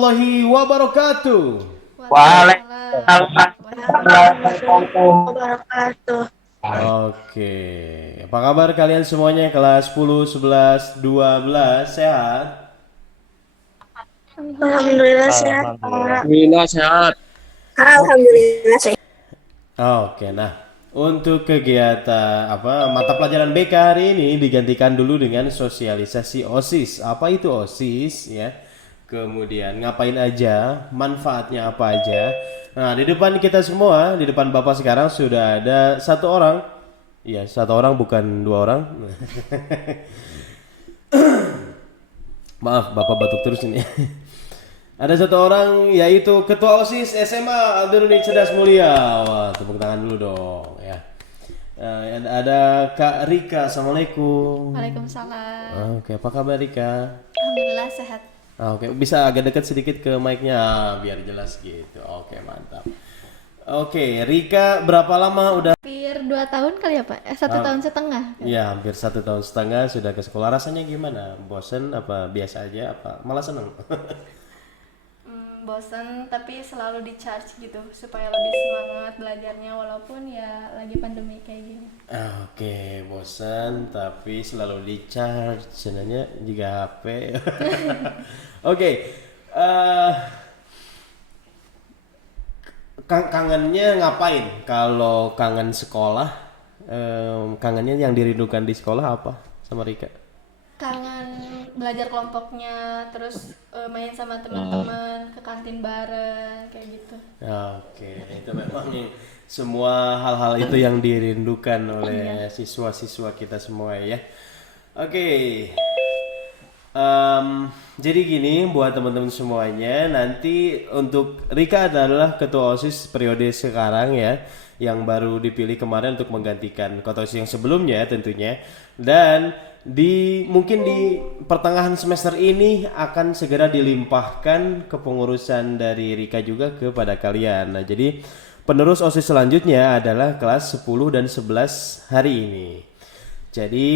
warahmatullahi wabarakatuh. Waalaikumsalam Waalaikumsalam warahmatullahi wabarakatuh. Oke, apa kabar kalian semuanya kelas 10, 11, 12 sehat? Alhamdulillah sehat, Alhamdulillah. Pak. Alhamdulillah sehat. Alhamdulillah sehat. Oke, nah untuk kegiatan mata pelajaran BK hari ini digantikan dulu dengan sosialisasi OSIS. Apa itu OSIS ya? Kemudian ngapain aja, manfaatnya apa aja. Nah, di depan kita semua, di depan Bapak sekarang sudah ada satu orang. Iya, satu orang bukan dua orang. Maaf, Bapak batuk terus ini. Ada satu orang yaitu Ketua OSIS SMA Abdurrahman Cerdas Mulia. Wah, tepuk tangan dulu dong ya. Ada Kak Rika, Assalamualaikum. Waalaikumsalam. Oke, apa kabar Rika? Alhamdulillah sehat. Oke, bisa agak dekat sedikit ke mic-nya biar jelas gitu. Oke, mantap. Oke, Rika berapa lama udah? Hampir 2 tahun kali ya Pak? 1 tahun setengah. Ya, hampir 1 tahun setengah sudah ke sekolah. Rasanya gimana? Bosen apa biasa aja apa malah seneng? Bosan tapi selalu di charge gitu supaya lebih semangat belajarnya walaupun ya lagi pandemi kayak gini. Oke, bosan tapi selalu di charge. Sebenarnya juga HP. Oke, eh, kangennya ngapain? Kalau kangen sekolah, kangennya yang dirindukan di sekolah apa sama Rika? Kangen belajar kelompoknya, terus main sama teman-teman, ke kantin bareng kayak gitu. Oke, itu memang semua hal-hal itu yang dirindukan oleh siswa-siswa kita semua ya. Oke, jadi gini buat teman-teman semuanya, nanti untuk Rika adalah ketua OSIS periode sekarang ya, yang baru dipilih kemarin untuk menggantikan ketua OSIS yang sebelumnya tentunya, dan mungkin di pertengahan semester ini akan segera dilimpahkan kepengurusan dari Rika juga kepada kalian. Nah, jadi penerus OSIS selanjutnya adalah kelas 10 dan 11 hari ini. Jadi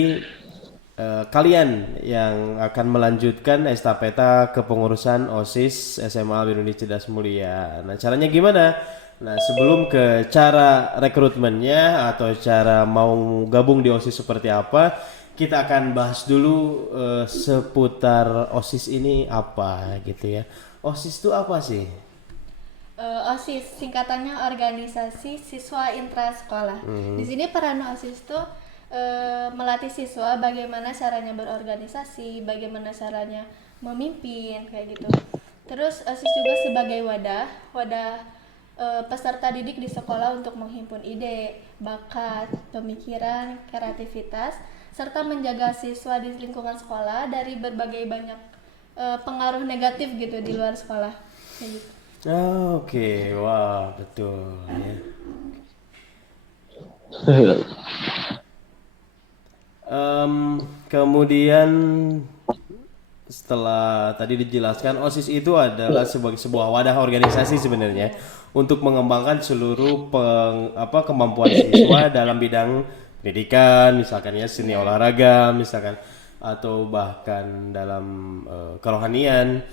kalian yang akan melanjutkan estafeta kepengurusan OSIS SMA Abdurrahman Cerdas Mulia. Nah, caranya gimana? Nah, sebelum ke cara rekrutmennya atau cara mau gabung di OSIS seperti apa, kita akan bahas dulu seputar OSIS ini apa gitu ya. OSIS itu apa sih? OSIS singkatannya organisasi siswa intrasekolah. Di sini peran OSIS tuh melatih siswa bagaimana caranya berorganisasi, bagaimana caranya memimpin kayak gitu. Terus OSIS juga sebagai wadah peserta didik di sekolah untuk menghimpun ide, bakat, pemikiran, kreativitas, serta menjaga siswa di lingkungan sekolah dari berbagai banyak pengaruh negatif gitu di luar sekolah kayak gitu. Oke, wah betul ya. Kemudian setelah tadi dijelaskan OSIS itu adalah sebagai sebuah wadah organisasi sebenarnya untuk mengembangkan seluruh kemampuan siswa dalam bidang pendidikan, misalkan ya seni olahraga, misalkan atau bahkan dalam kerohanian,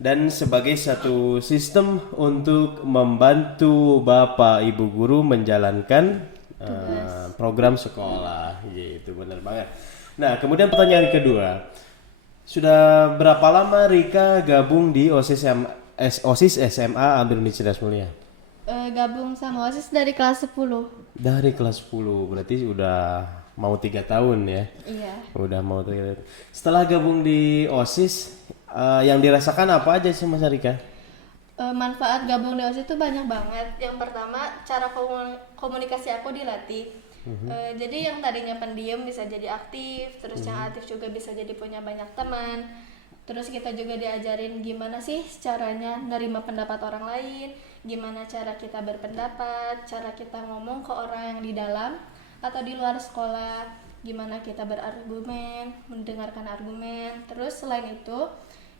dan sebagai satu sistem untuk membantu Bapak Ibu guru menjalankan program sekolah gitu, benar banget. Nah, kemudian pertanyaan kedua, sudah berapa lama Rika gabung di OSIS SMA Abdurrahman Cerdas Mulia? Gabung sama OSIS dari kelas 10. Dari kelas 10, berarti udah mau 3 tahun ya? Iya. Udah mau 3 tahun. Setelah gabung di OSIS, yang dirasakan apa aja sih Mas Rika? Manfaat gabung di OSIS itu banyak banget. Yang pertama, cara komunikasi aku dilatih. Jadi yang tadinya pendiam bisa jadi aktif, terus yang aktif juga bisa jadi punya banyak teman. Terus kita juga diajarin gimana sih caranya nerima pendapat orang lain, gimana cara kita berpendapat, cara kita ngomong ke orang yang di dalam atau di luar sekolah, gimana kita berargumen, mendengarkan argumen. Terus selain itu,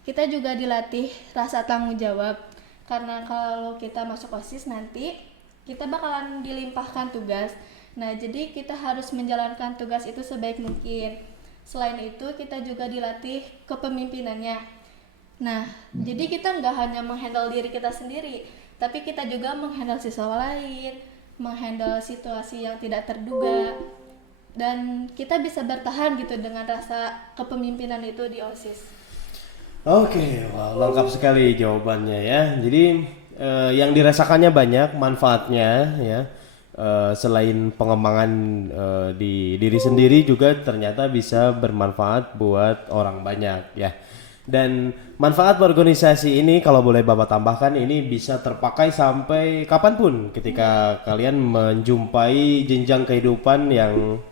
kita juga dilatih rasa tanggung jawab. Karena kalau kita masuk OSIS nanti, kita bakalan dilimpahkan tugas. Nah, jadi kita harus menjalankan tugas itu sebaik mungkin. Selain itu, kita juga dilatih kepemimpinannya. Nah, jadi kita nggak hanya menghandle diri kita sendiri, tapi kita juga menghandle siswa lain, menghandle situasi yang tidak terduga, dan kita bisa bertahan gitu dengan rasa kepemimpinan itu di OSIS. Oke, wah, lengkap sekali jawabannya ya. Jadi yang dirasakannya banyak manfaatnya ya. Selain pengembangan di diri sendiri juga ternyata bisa bermanfaat buat orang banyak ya. Dan manfaat organisasi ini kalau boleh Bapak tambahkan ini bisa terpakai sampai kapanpun ketika kalian menjumpai jenjang kehidupan yang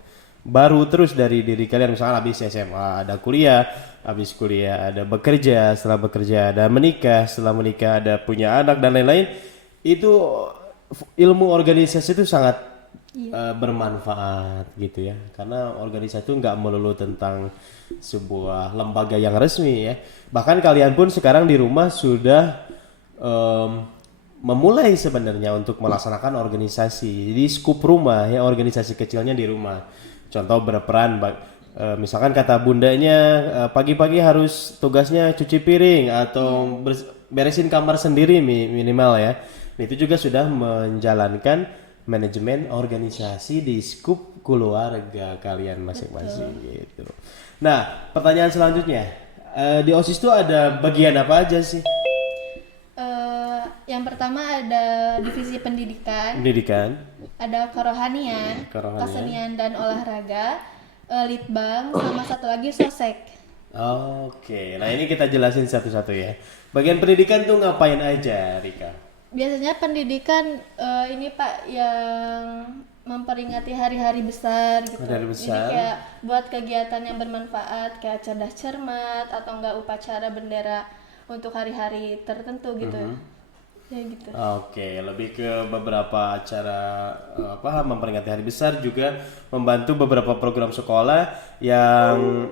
baru terus dari diri kalian, misalkan habis SMA ada kuliah, habis kuliah ada bekerja, setelah bekerja ada menikah, setelah menikah ada punya anak dan lain-lain. Itu ilmu organisasi itu sangat bermanfaat gitu ya, karena organisasi itu nggak melulu tentang sebuah lembaga yang resmi ya. Bahkan kalian pun sekarang di rumah sudah memulai sebenarnya untuk melaksanakan organisasi. Jadi skup rumah ya, organisasi kecilnya di rumah. Contoh berperan, misalkan kata bundanya pagi-pagi harus tugasnya cuci piring atau beresin kamar sendiri minimal ya. Itu juga sudah menjalankan manajemen organisasi di skup keluarga kalian masing-masing gitu. Nah, pertanyaan selanjutnya, di OSIS itu ada bagian apa aja sih? Yang pertama ada divisi pendidikan, ada kerohanian, kesenian dan olahraga, litbang, sama satu lagi sosek. Oke, nah ini kita jelasin satu-satu ya. Bagian pendidikan tuh ngapain aja, Rika? Biasanya pendidikan ini Pak yang memperingati hari-hari besar gitu. Hari besar. Jadi kayak buat kegiatan yang bermanfaat kayak cerdas cermat atau enggak upacara bendera untuk hari-hari tertentu gitu. Ya gitu. Oke, lebih ke beberapa acara memperingati hari besar, juga membantu beberapa program sekolah yang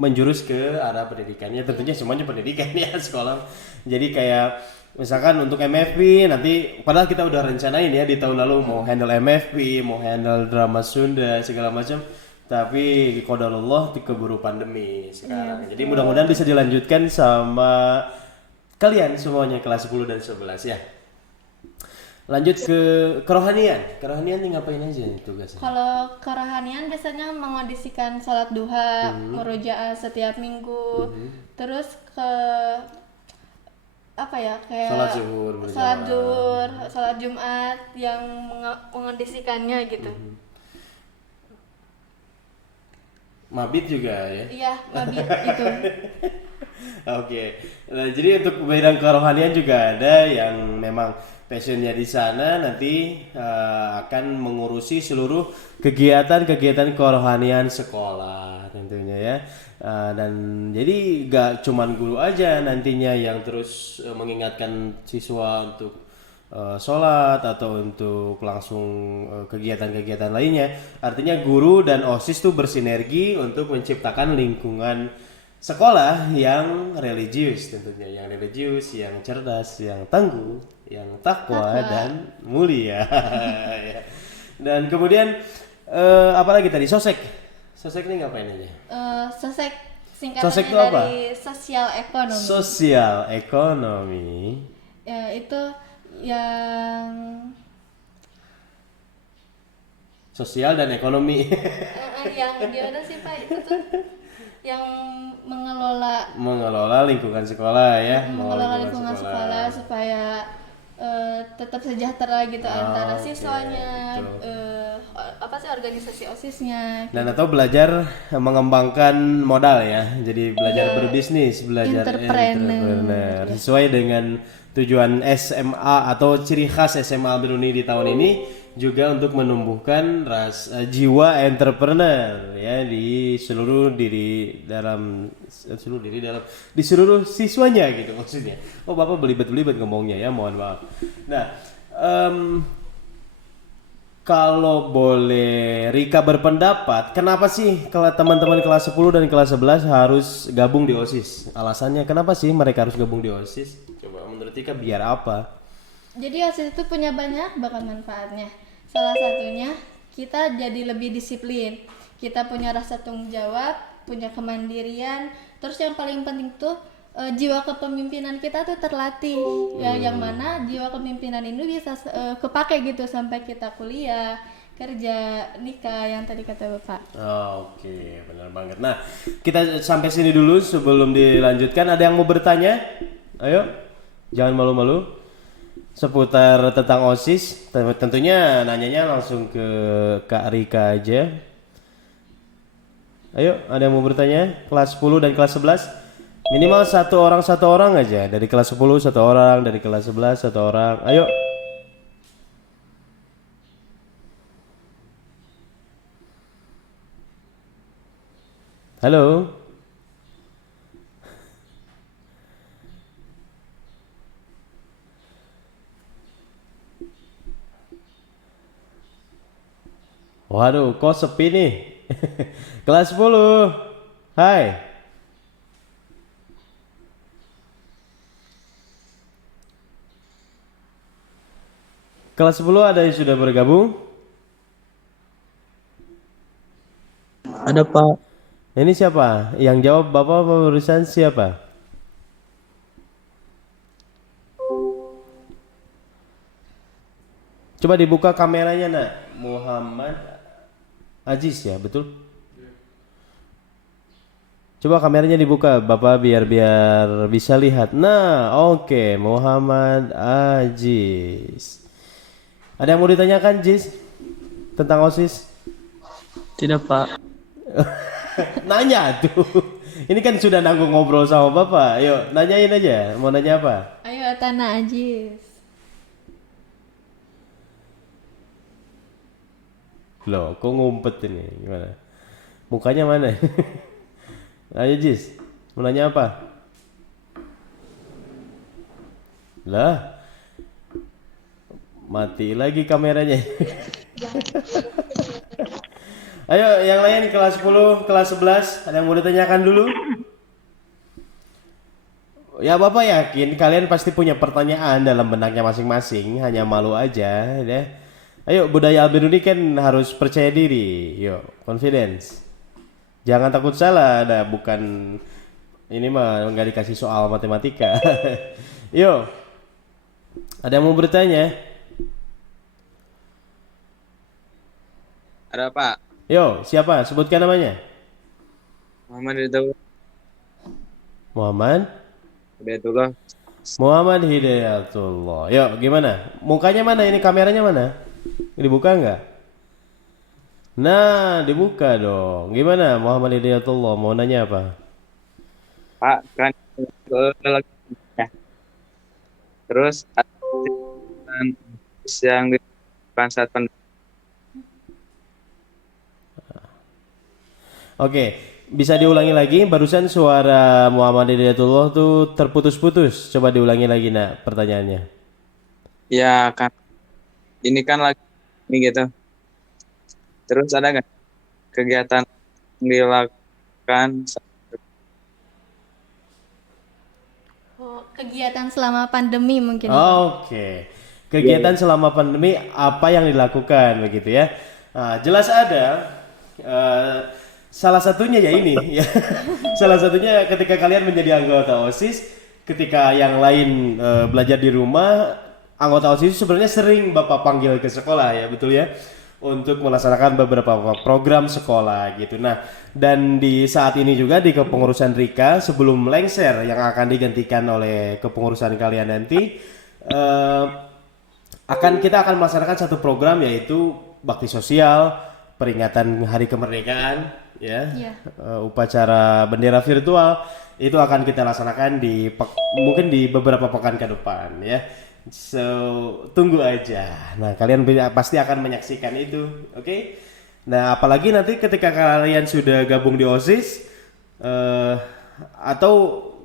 menjurus ke arah pendidikannya, tentunya semuanya pendidikan ya sekolah. Jadi kayak misalkan untuk MFP nanti, padahal kita udah rencanain ya di tahun lalu mau handle MFP, mau handle drama Sunda segala macam, tapi qadarullah keburu pandemi sekarang. Jadi mudah-mudahan bisa dilanjutkan sama kalian semuanya kelas 10 dan 11 ya. Lanjut ke kerohanian. Kerohanian nih ngapain aja nih tugasnya? Kalau kerohanian biasanya mengondisikan sholat duha, murojaah setiap minggu, terus ke apa ya kayak Sholat zuhur, sholat Jumat yang mengondisikannya gitu. Mabit juga ya? Iya, mabit itu. Oke. Nah, jadi untuk bidang kerohanian juga ada yang memang passionnya di sana, nanti akan mengurusi seluruh kegiatan-kegiatan kerohanian sekolah tentunya ya. Dan jadi gak cuman guru aja nantinya yang terus mengingatkan siswa untuk sholat atau untuk langsung kegiatan-kegiatan lainnya. Artinya guru dan OSIS tuh bersinergi untuk menciptakan lingkungan sekolah yang religius tentunya, yang religius, yang cerdas, yang tangguh, yang takwa dan mulia. Dan kemudian apa lagi tadi? Sosek ini ngapain aja? Sosek Sosek singkatannya itu apa? dari sosial ekonomi. Sosial ekonomi. Ya, itu yang Sosial dan ekonomi. yang gimana sih Pak itu tuh? Yang mengelola lingkungan sekolah ya. mengelola lingkungan sekolah supaya tetap sejahtera gitu antara siswanya, organisasi OSISnya. Dan atau belajar mengembangkan modal ya. Jadi belajar berbisnis, belajar entrepreneur. Sesuai dengan tujuan SMA atau ciri khas SMA Bruni di tahun ini juga untuk menumbuhkan jiwa entrepreneur ya di seluruh siswanya gitu maksudnya. Oh Bapak belibet ngomongnya ya, mohon maaf. Nah, kalau boleh Rika berpendapat, kenapa sih kalau teman-teman kelas 10 dan kelas 11 harus gabung di OSIS? Alasannya kenapa sih mereka harus gabung di OSIS? Coba menurut Rika biar apa? Jadi OSIS itu punya banyak banget manfaatnya. Salah satunya kita jadi lebih disiplin. Kita punya rasa tanggung jawab, punya kemandirian. Terus yang paling penting tuh jiwa kepemimpinan kita tuh terlatih. Ya, yang mana jiwa kepemimpinan ini bisa kepake gitu sampai kita kuliah, kerja, nikah yang tadi kata Bapak. Oke, benar banget. Nah, kita sampai sini dulu sebelum dilanjutkan. Ada yang mau bertanya? Ayo, jangan malu-malu. Seputar tentang OSIS, tentunya nanyanya langsung ke Kak Rika aja. Ayo, ada yang mau bertanya? Kelas 10 dan kelas 11? Minimal satu orang aja. Dari kelas 10 satu orang, dari kelas 11 satu orang. Ayo. Halo. Waduh, kok sepi nih? Kelas 10. Hai. Kelas 10 ada yang sudah bergabung? Ada Pak. Ini siapa? Yang jawab Bapak barusan siapa? Coba dibuka kameranya, Nak. Muhammad Aziz ya, betul? Coba kameranya dibuka, Bapak biar bisa lihat. Nah, oke, Muhammad Aziz. Ada yang mau ditanyakan, Jiz? Tentang OSIS? Tidak Pak. Nanya tuh. Ini kan sudah nanggung ngobrol sama Bapak. Ayo, nanyain aja. Mau nanya apa? Ayo Tanah Ajis. Loh, kok ngumpet ini? Gimana? Mukanya mana? Ayo, Jiz. Mau nanya apa? Lah. Mati lagi kameranya. Ayo, yang lain kelas 10, kelas 11, ada yang mau ditanyakan dulu? Ya, Bapak yakin kalian pasti punya pertanyaan dalam benaknya masing-masing, hanya malu aja, ya. Ayo, budaya Albiruni kan harus percaya diri. Yuk, confidence. Jangan takut salah, ada bukan ini mah nggak dikasih soal matematika. Yuk. Ada yang mau bertanya? Ada Pak. Yo, siapa? Sebutkan namanya. Muhammad Hidayatullah. Muhammad Hidayatullah. Muhammad Hidayatullah. Yo, gimana? Mukanya mana? Ini kameranya mana? Dibuka nggak? Nah, dibuka dong. Gimana Muhammad Hidayatullah? Mau nanya apa? Pak kan lagi ya. Terus ada yang dilakukan saat pandemi. Oke, bisa diulangi lagi. Barusan suara Muhammad Hidayatullah tuh terputus-putus. Coba diulangi lagi, nak, pertanyaannya. Ya kan ini kan lagi ini gitu. Terus ada nggak kegiatan yang dilakukan Oh, kegiatan selama pandemi mungkin. Oke. Kegiatan selama pandemi apa yang dilakukan begitu ya? Nah, jelas ada. Salah satunya ya ini ya. Salah satunya ketika kalian menjadi anggota OSIS, ketika yang lain belajar di rumah, anggota OSIS sebenarnya sering Bapak panggil ke sekolah ya, betul ya? Untuk melaksanakan beberapa program sekolah gitu. Nah, dan di saat ini juga di kepengurusan Rika sebelum lengser yang akan digantikan oleh kepengurusan kalian nanti kita akan melaksanakan satu program yaitu bakti sosial, peringatan Hari Kemerdekaan, ya, Iya. upacara bendera virtual itu akan kita laksanakan mungkin di beberapa pekan ke depan, ya. So tunggu aja. Nah kalian pasti akan menyaksikan itu, oke? Nah apalagi nanti ketika kalian sudah gabung di OSIS atau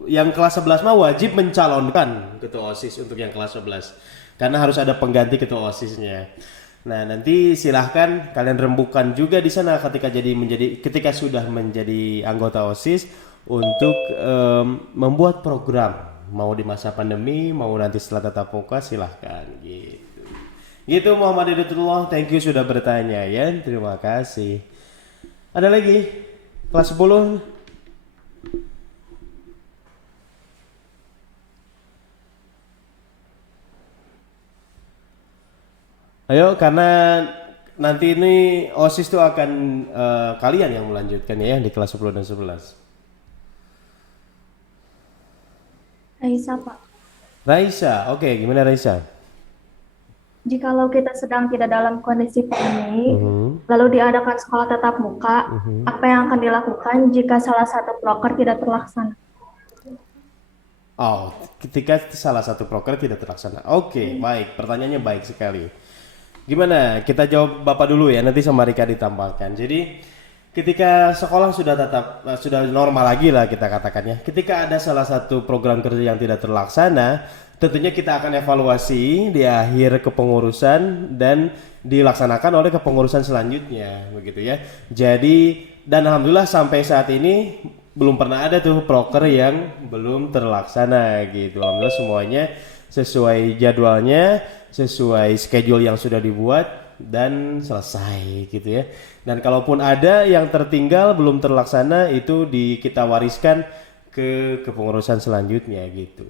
yang kelas 11 mah wajib mencalonkan ketua OSIS untuk yang kelas 11 karena harus ada pengganti ketua OSISnya. Nah nanti silahkan kalian rembukan juga di sana ketika sudah menjadi anggota OSIS untuk membuat program mau di masa pandemi mau nanti setelah tatap muka silahkan gitu Muhammad Hidayatullah, thank you sudah bertanya ya, terima kasih. Ada lagi kelas 10? Ayo, karena nanti ini OSIS tuh akan kalian yang melanjutkan ya di kelas 10 dan 11. Raisa, Pak. Raisa, oke, gimana Raisa? Jikalau kita sedang tidak dalam kondisi pandemi, Mhm. lalu diadakan sekolah tatap muka, apa yang akan dilakukan jika salah satu proker tidak terlaksana? Oh, ketika salah satu proker tidak terlaksana. Oke, baik. Pertanyaannya baik sekali. Gimana? Kita jawab Bapak dulu ya, nanti sama Rika ditambahkan. Jadi, ketika sekolah sudah sudah normal lagi lah kita katakannya. Ketika ada salah satu program kerja yang tidak terlaksana, tentunya kita akan evaluasi di akhir kepengurusan dan dilaksanakan oleh kepengurusan selanjutnya, begitu ya. Jadi, dan alhamdulillah sampai saat ini belum pernah ada tuh proker yang belum terlaksana gitu. Alhamdulillah semuanya sesuai jadwalnya, sesuai schedule yang sudah dibuat dan selesai gitu ya. Dan kalaupun ada yang tertinggal belum terlaksana itu kita wariskan ke kepengurusan selanjutnya gitu.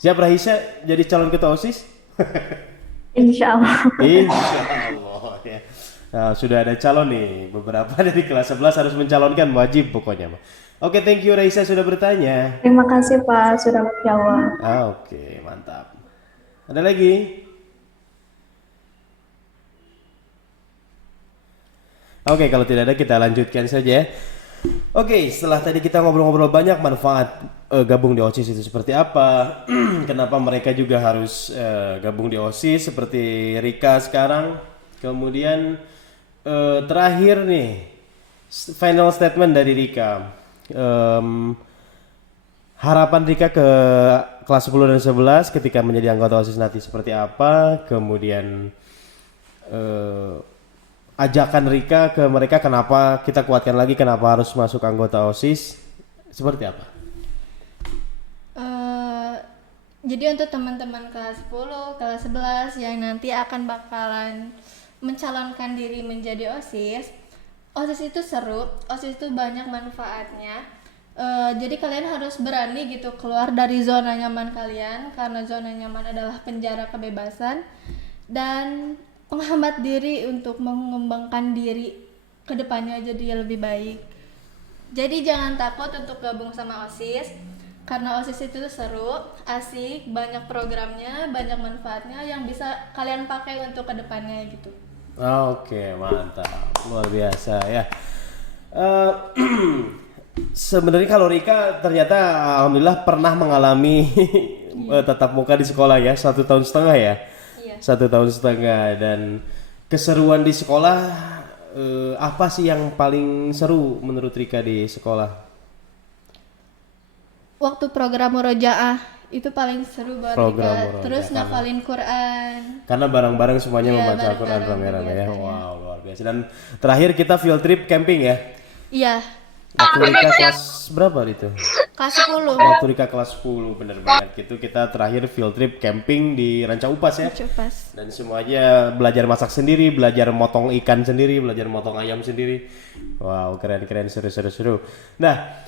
Siap Raisa jadi calon ketua OSIS? Insya Allah. Insya Allah ya. Nah, sudah ada calon nih, beberapa dari kelas 11 harus mencalonkan, wajib pokoknya. Oke, thank you Raisa sudah bertanya. Terima kasih Pak sudah menjawab. Oke, mantap. Ada lagi? Oke, kalau tidak ada kita lanjutkan saja. Oke, setelah tadi kita ngobrol-ngobrol banyak manfaat gabung di OSIS itu seperti apa, kenapa mereka juga harus gabung di OSIS seperti Rika sekarang. Kemudian terakhir nih, final statement dari Rika. Harapan Rika ke kelas 10 dan 11 ketika menjadi anggota OSIS nanti seperti apa, kemudian ajakan Rika ke mereka kenapa kita kuatkan lagi kenapa harus masuk anggota OSIS seperti apa? Jadi untuk teman-teman kelas 10, kelas 11 yang nanti akan bakalan mencalonkan diri menjadi OSIS, OSIS itu seru, OSIS itu banyak manfaatnya. Jadi kalian harus berani gitu keluar dari zona nyaman kalian, karena zona nyaman adalah penjara kebebasan dan menghambat diri untuk mengembangkan diri ke depannya jadi lebih baik. Jadi jangan takut untuk gabung sama OSIS, karena OSIS itu seru, asik, banyak programnya, banyak manfaatnya yang bisa kalian pakai untuk ke depannya gitu. Oke, mantap, luar biasa ya. Sebenarnya kalau Rika ternyata alhamdulillah pernah mengalami tatap muka di sekolah ya, 1,5 tahun ya. Iya. 1,5 tahun dan keseruan di sekolah apa sih yang paling seru menurut Rika di sekolah? Waktu program murojaah itu paling seru buat Program Rika. murojaah. Terus ngafalin Quran. Karena bareng-bareng semuanya Iya, membaca Al-Quran bareng-bareng rame-rame ya. kegiatannya. Wow, luar biasa. Dan terakhir kita field trip camping ya. Iya, Waktu Rika kelas berapa itu? kelas 10. Waktu Rika kelas 10 bener banget. Itu kita terakhir field trip camping di Ranca Upas ya. Copas. Dan semuanya belajar masak sendiri, belajar motong ikan sendiri, belajar motong ayam sendiri. Wow, keren-keren, seru-seru. Nah,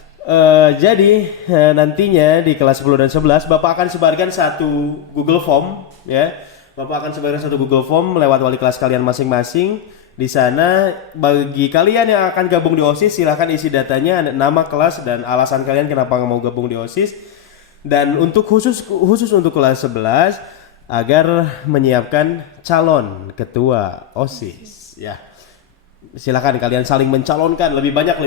jadi nantinya di kelas 10 dan 11 Bapak akan sebarkan satu Google Form ya. Bapak akan sebarkan satu Google Form lewat wali kelas kalian masing-masing. Di sana bagi kalian yang akan gabung di OSIS silahkan isi datanya, nama, kelas dan alasan kalian kenapa mau gabung di OSIS. Dan untuk khusus untuk kelas 11 agar menyiapkan calon ketua OSIS ya. Silakan kalian saling mencalonkan lebih banyak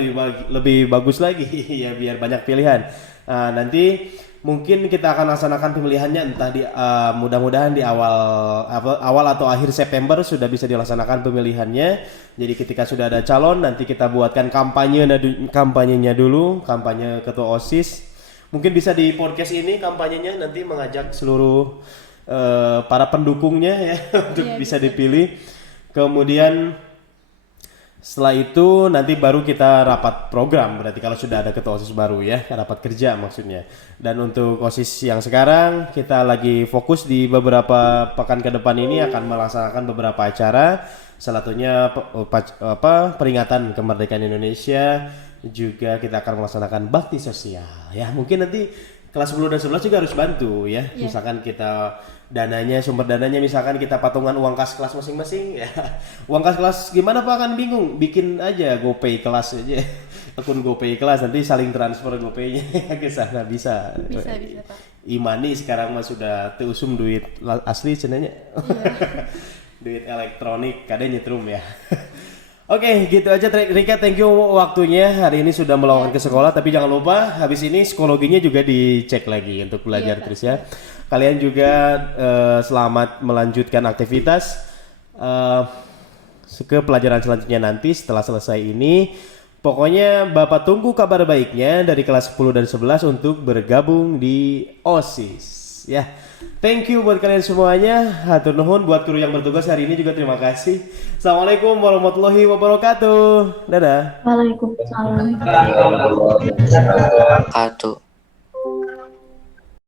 lebih bagus lagi ya biar banyak pilihan. Nanti mungkin kita akan laksanakan pemilihannya entah di mudah-mudahan di awal atau akhir September sudah bisa dilaksanakan pemilihannya. Jadi ketika sudah ada calon nanti kita buatkan kampanyenya dulu, kampanye ketua OSIS. Mungkin bisa di podcast ini kampanyenya nanti mengajak seluruh para pendukungnya ya untuk Iya, bisa dipilih. Kemudian setelah itu nanti baru kita rapat program, berarti kalau sudah ada ketua OSIS baru ya, rapat kerja maksudnya. Dan untuk OSIS yang sekarang kita lagi fokus di beberapa pekan ke depan ini akan melaksanakan beberapa acara. Salah satunya peringatan kemerdekaan Indonesia juga kita akan melaksanakan bakti sosial. Ya, mungkin nanti kelas 10 dan 11 juga harus bantu ya. Misalkan kita sumber dananya misalkan kita patungan uang kas kelas masing-masing ya. Uang kas kelas gimana Pak, kan bingung, bikin aja GoPay kelas aja. Akun GoPay kelas, nanti saling transfer GoPay-nya ke sana bisa. Bisa Pak. Imani sekarang mah sudah teusum duit asli cenanya. Duit elektronik kadang nyetrum ya. Oke, gitu aja Rika, thank you waktunya hari ini sudah meluangkan ke sekolah, tapi jangan lupa habis ini psikologinya juga dicek lagi untuk belajar terus ya. Kalian juga selamat melanjutkan aktivitas ke pelajaran selanjutnya nanti setelah selesai ini. Pokoknya Bapak tunggu kabar baiknya dari kelas 10 dan 11 untuk bergabung di OSIS ya. Thank you buat kalian semuanya. Hatur nuhun buat kru yang bertugas hari ini juga, terima kasih. Assalamualaikum warahmatullahi wabarakatuh. Dadah. Waalaikumsalam. Wabarakatuh.